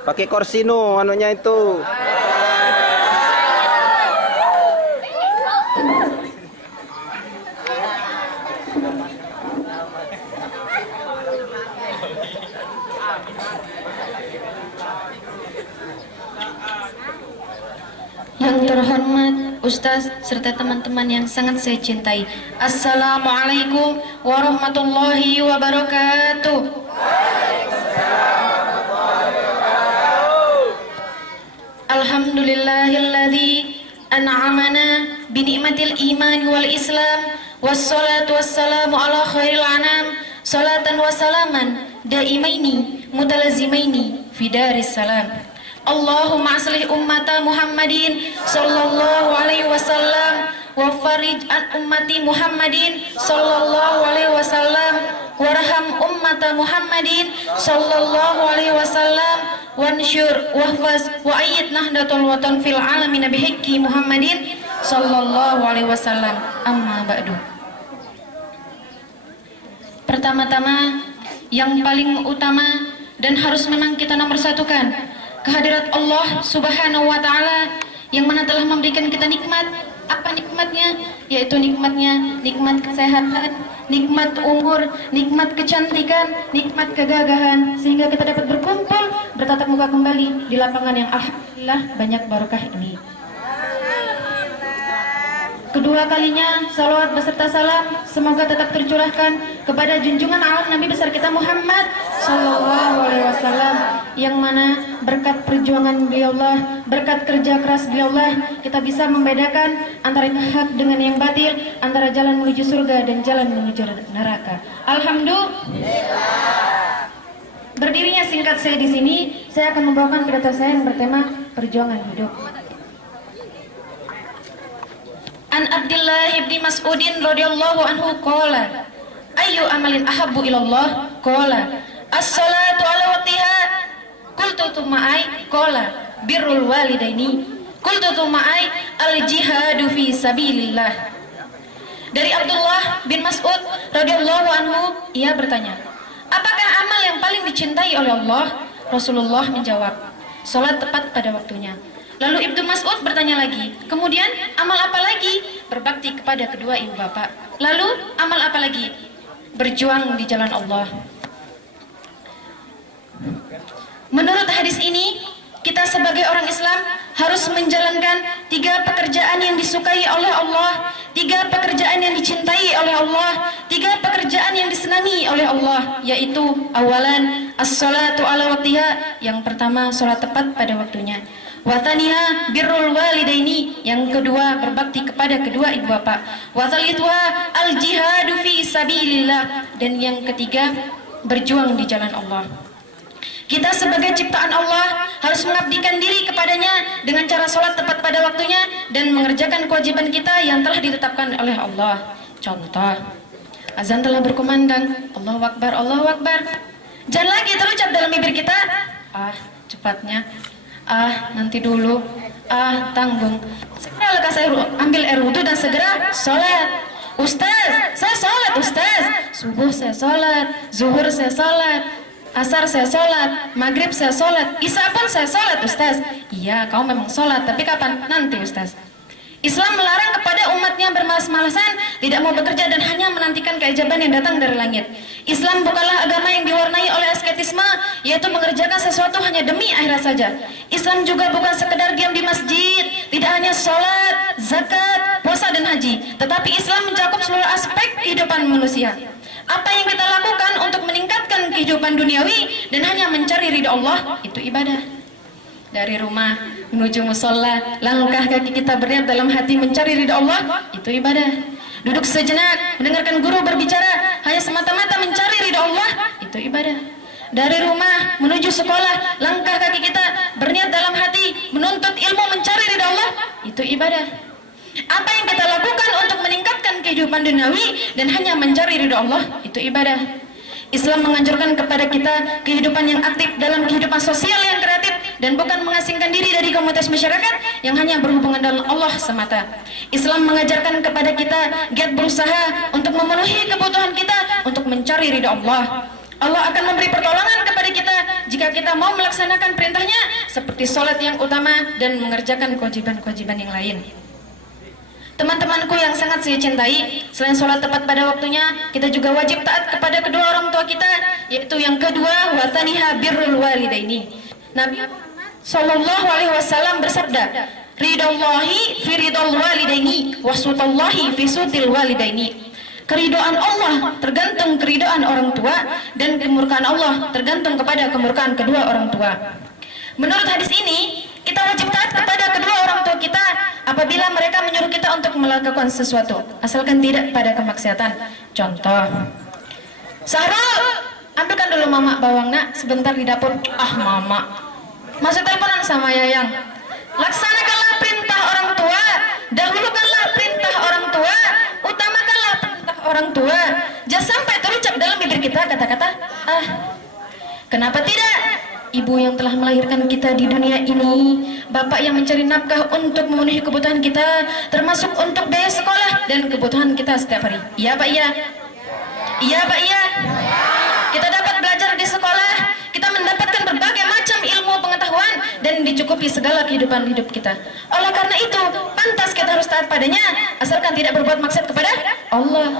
Pakai korsino anunya itu. Yang terhormat Ustaz serta teman-teman yang sangat saya cintai, Assalamualaikum warahmatullahi wabarakatuh. Alhamdulillahilladzi an'amana binikmatil iman wal islam, wassalatu wassalamu ala khairil anam, salatan wa salaman daimaini mutalazimaini fi daris salam. Allahumma aslih ummata Muhammadin sallallahu alaihi wasallam wa farij an ummati Muhammadin sallallahu alaihi wasallam warham ummata Muhammadin sallallahu alaihi wasallam wansyur wahfaz wa ayyid nahdatul watan fil alamin bihaqi Muhammadin sallallahu alaihi wasallam. Amma ba'du. Pertama-tama yang paling utama dan harus memang kita nomor satukan kehadirat Allah Subhanahu wa Ta'ala yang mana telah memberikan kita nikmat. Apa nikmatnya? Yaitu nikmat kesehatan, nikmat umur, nikmat kecantikan, nikmat kegagahan, sehingga kita dapat berkumpul bertatap muka kembali di lapangan yang alhamdulillah banyak barokah ini. Kedua kalinya salawat beserta salam semoga tetap tercurahkan kepada junjungan alam Nabi besar kita Muhammad sallallahu alaihi wasallam, yang mana berkat perjuangan beliaulah, berkat kerja keras beliaulah kita bisa membedakan antara yang hak dengan yang batil, antara jalan menuju surga dan jalan menuju neraka. Alhamdulillah. Berdirinya singkat saya di sini, saya akan membawakan pidato saya yang bertema perjuangan hidup. An Abdullah ibn Mas'udin radhiyallahu anhu qala ayyu amalin ahabbu ilallah qala as-salatu ala waqtiha qultu tumai qala birrul walidaini qultu tumai al-jihadu fi sabilillah. Dari Abdullah bin Mas'ud radhiyallahu anhu, ia bertanya, apakah amal yang paling dicintai oleh Allah? Rasulullah menjawab, salat tepat pada waktunya. Lalu Ibnu Mas'ud bertanya lagi, kemudian amal apa lagi? Berbakti kepada kedua ibu bapak. Lalu amal apa lagi? Berjuang di jalan Allah. Menurut hadis ini, kita sebagai orang Islam harus menjalankan 3 pekerjaan yang disukai oleh Allah, 3 pekerjaan yang dicintai oleh Allah, 3 pekerjaan yang disenangi oleh Allah, yaitu awalan as-salatu ala waqtiha, yang pertama salat tepat pada waktunya. Wataniha birrul walidaini, yang kedua berbakti kepada kedua ibu bapak. Wathalithuha al jihadu fi sabilillah, dan yang ketiga berjuang di jalan Allah. Kita sebagai ciptaan Allah harus mengabdikan diri kepadanya dengan cara sholat tepat pada waktunya dan mengerjakan kewajiban kita yang telah ditetapkan oleh Allah. Contoh, azan telah berkumandang, Allahu Akbar, Allahu Akbar. Jangan lagi terucap dalam bibir kita, cepatnya, nanti dulu, tanggung. Segera lekas ambil air wudhu dan segera sholat. Ustaz, saya sholat Ustaz. Subuh saya sholat, zuhur saya sholat, asar saya sholat, maghrib saya sholat, isya pun saya sholat Ustaz. Iya, kau memang sholat, tapi kapan? Nanti Ustaz. Islam melarang kepada umatnya bermalas-malasan, tidak mau bekerja dan hanya menantikan keajaiban yang datang dari langit. Islam bukanlah agama yang diwarnai oleh asketisme, yaitu mengerjakan sesuatu hanya demi akhirat saja. Islam juga bukan sekedar diam di masjid, tidak hanya sholat, zakat, puasa dan haji, tetapi Islam mencakup seluruh aspek kehidupan manusia. Apa yang kita lakukan untuk meningkatkan kehidupan duniawi dan hanya mencari ridha Allah, itu ibadah. Dari rumah menuju musola, langkah kaki kita berniat dalam hati mencari ridha Allah, itu ibadah. Duduk sejenak mendengarkan guru berbicara hanya semata-mata mencari ridha Allah, itu ibadah. Dari rumah menuju sekolah, langkah kaki kita berniat dalam hati menuntut ilmu mencari ridha Allah, itu ibadah. Apa yang kita lakukan untuk meningkatkan kehidupan duniawi dan hanya mencari ridha Allah, itu ibadah. Islam menganjurkan kepada kita kehidupan yang aktif dalam kehidupan sosial yang kreatif dan bukan mengasingkan diri dari komunitas masyarakat yang hanya berhubungan dengan Allah semata. Islam mengajarkan kepada kita giat berusaha untuk memenuhi kebutuhan kita untuk mencari ridha Allah. Allah akan memberi pertolongan kepada kita jika kita mau melaksanakan perintahnya seperti sholat yang utama dan mengerjakan kewajiban-kewajiban yang lain. Teman-temanku yang sangat saya cintai, selain sholat tepat pada waktunya, kita juga wajib taat kepada kedua orang tua kita, yaitu yang kedua, wasaniha birrul walidaini. Nabi Sallallahu Alaihi Wasallam bersabda, ridallahi fi ridal walidaini, wasutallahi fi sutil walidaini. Keridhaan Allah tergantung keridhaan orang tua, dan kemurkaan Allah tergantung kepada kemurkaan kedua orang tua. Menurut hadis ini, kita wajib taat kepada kedua orang tua kita apabila mereka menyuruh kita untuk melakukan sesuatu, asalkan tidak pada kemaksiatan. Contoh, Sahrul, ambilkan dulu mama bawang nak sebentar di dapur. Ah mama, masuk teleponan sama Yayang. Laksanakanlah perintah orang tua, dahulukanlah perintah orang tua, utamakanlah perintah orang tua. Jangan sampai terucap dalam bibir kita kata-kata, ah, kenapa tidak? Ibu yang telah melahirkan kita di dunia ini, bapak yang mencari nafkah untuk memenuhi kebutuhan kita, termasuk untuk biaya sekolah dan kebutuhan kita setiap hari. Iya Pak, iya. Iya Pak, iya. Kita dapat belajar di sekolah, kita mendapatkan berbagai macam ilmu pengetahuan dan dicukupi segala kehidupan hidup kita. Oleh karena itu, pantas kita harus taat padanya, asalkan tidak berbuat maksiat kepada Allah.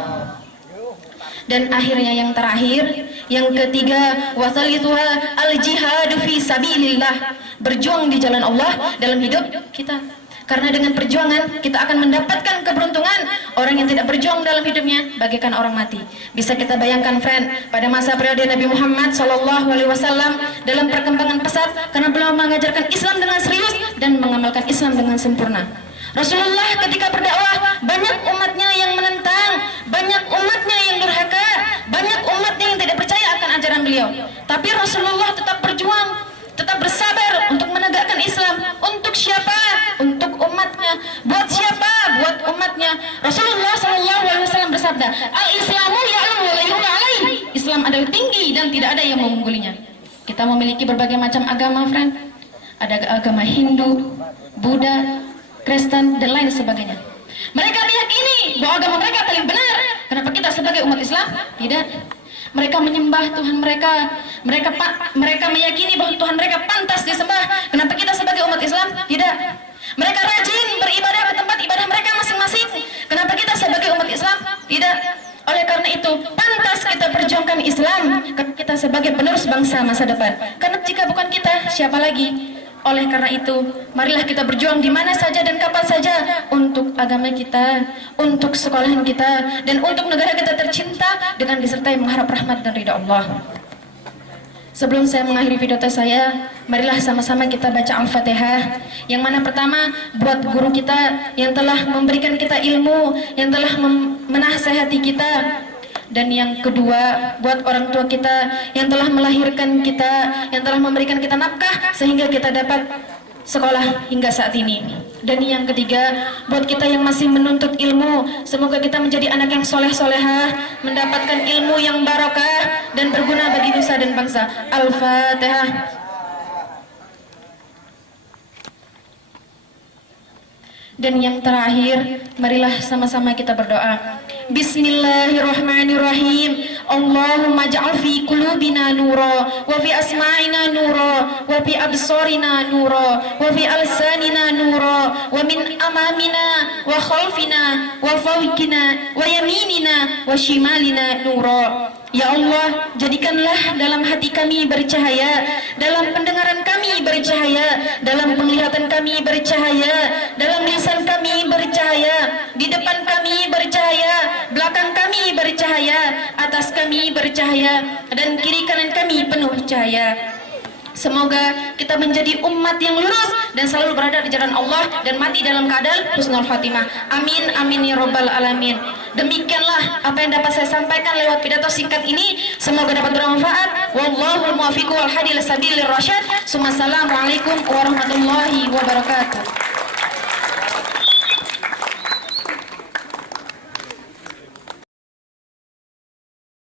Dan akhirnya yang terakhir, yang ketiga, wasalituha al-jihadu fi sabilillah, berjuang di jalan Allah dalam hidup kita. Karena dengan perjuangan kita akan mendapatkan keberuntungan. Orang yang tidak berjuang dalam hidupnya bagaikan orang mati. Bisa kita bayangkan, friend, pada masa periode Nabi Muhammad SAW dalam perkembangan pesat, karena beliau mengajarkan Islam dengan serius dan mengamalkan Islam dengan sempurna. Rasulullah ketika berdakwah, banyak umatnya yang menentang, banyak umatnya yang durhaka, banyak umatnya yang tidak percaya akan ajaran beliau. Tapi Rasulullah tetap berjuang, tetap bersabar untuk menegakkan Islam. Untuk siapa? Untuk umatnya. Buat siapa? Buat umatnya. Rasulullah SAW bersabda, al-Islamu ya'lu wa la yu'la alaih. Islam adalah tinggi dan tidak ada yang mengunggulinya. Kita memiliki berbagai macam agama, friend. Ada agama Hindu, Buddha, Kristen, dan lain sebagainya. Mereka meyakini bahwa agama mereka paling benar. Kenapa kita sebagai umat Islam tidak? Mereka menyembah Tuhan mereka. Mereka meyakini bahwa Tuhan mereka pantas disembah. Kenapa kita sebagai umat Islam tidak? Mereka rajin beribadah ke tempat ibadah mereka masing-masing. Kenapa kita sebagai umat Islam tidak? Oleh karena itu, pantas kita perjuangkan Islam, karena kita sebagai penerus bangsa masa depan. Karena jika bukan kita, siapa lagi? Oleh karena itu, marilah kita berjuang di mana saja dan kapan saja untuk agama kita, untuk sekolahan kita, dan untuk negara kita tercinta dengan disertai mengharap rahmat dan ridha Allah. Sebelum saya mengakhiri pidato saya, marilah sama-sama kita baca Al-Fatihah. Yang mana pertama, buat guru kita yang telah memberikan kita ilmu, yang telah menasehati kita. Dan yang kedua, buat orang tua kita yang telah melahirkan kita, yang telah memberikan kita nafkah sehingga kita dapat sekolah hingga saat ini. Dan yang ketiga, buat kita yang masih menuntut ilmu, semoga kita menjadi anak yang soleh-solehah, mendapatkan ilmu yang barokah dan berguna bagi nusa dan bangsa. Al-Fatihah. Dan yang terakhir, marilah sama-sama kita berdoa. Bismillahirrahmanirrahim. Allahumma ja'al fi qulubina nura, wa fi asma'ina nura, wa fi absarina nura, wa fi alsanina nura, wa min amamina, wa khalfina, wa fawqina, wa yaminina, wa shimalina nura. Ya Allah, jadikanlah dalam hati kami bercahaya, dalam pendengaran kami bercahaya, dalam penglihatan kami bercahaya, dalam lisan kami bercahaya, di depan kami bercahaya, belakang kami bercahaya, atas kami bercahaya, dan kiri kanan kami penuh cahaya. Semoga kita menjadi umat yang lurus dan selalu berada di jalan Allah dan mati dalam keadaan husnul khatimah. Amin, amin ya robbal alamin. Demikianlah apa yang dapat saya sampaikan lewat pidato singkat ini. Semoga dapat bermanfaat. Wallahul muwaffiq wal hadi ila sabilir rasyad. Assalamualaikum warahmatullahi wabarakatuh.